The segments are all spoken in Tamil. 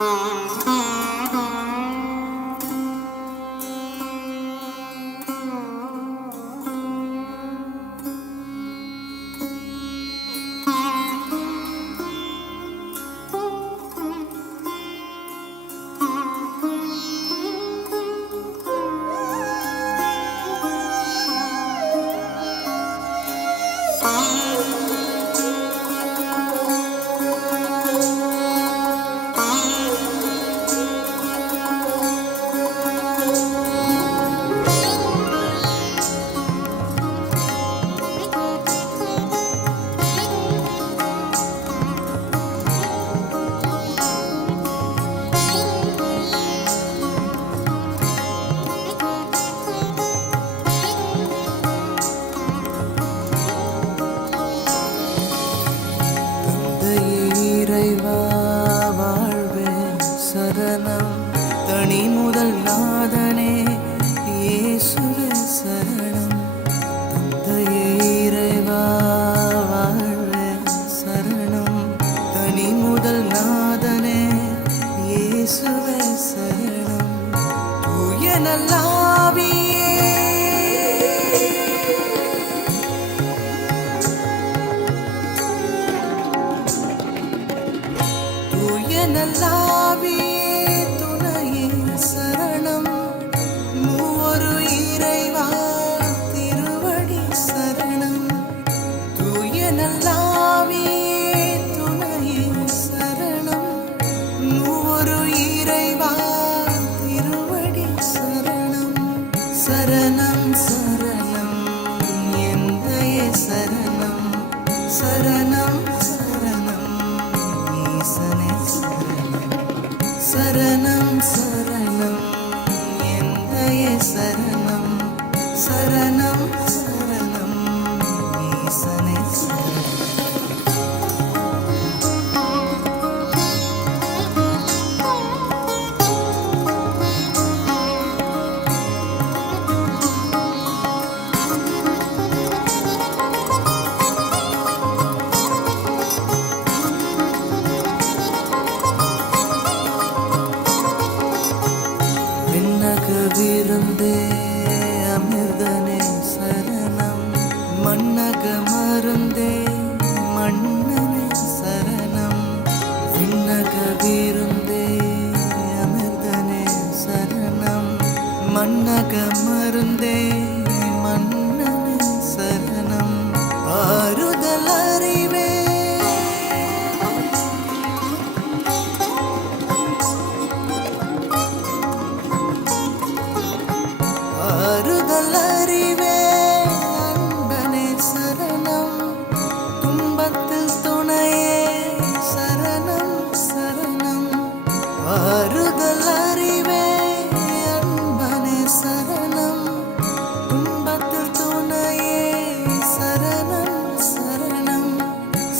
தந்தையே சரணம் தனி முதல் நாதனே இயேசுவே சரணம். தந்தையே இறைவா வாழ்வே சரணம். தனி முதல் நாதனே இயேசுவே சரணம். தூய நல்லாவியே love சரணம் சரணம் எந்தைய சரணம். சரணம் சரணம் ஈசனே சரணம். சரணம் சரணம். மன்னக மருந்தே மன்னன சரணம் ஆறு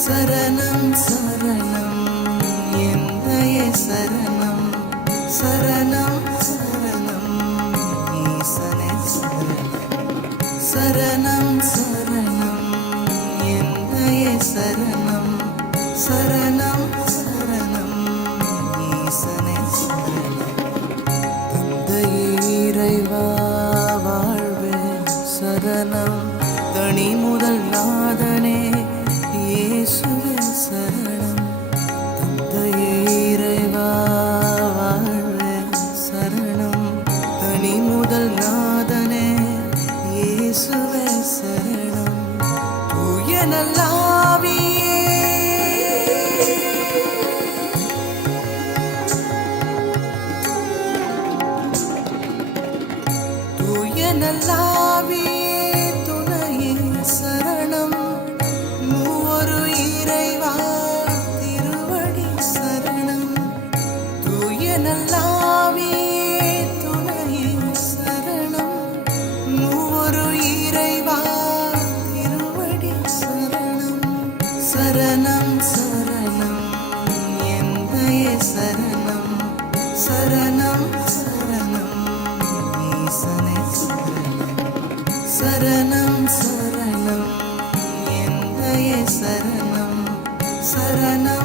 சரணம் சரணம். எந்தைய சரணம்? சரணம் சரணம். ஈசனே சரணம். சரணம் சரணம். எந்தைய சரணம்? சரணம் சரணம் தூய நல்லாவியே தூய நல்லாவியே சரணம் சரணம் ஈசனை. சரணம் சரணம் என் தயை சரணம் சரணம்.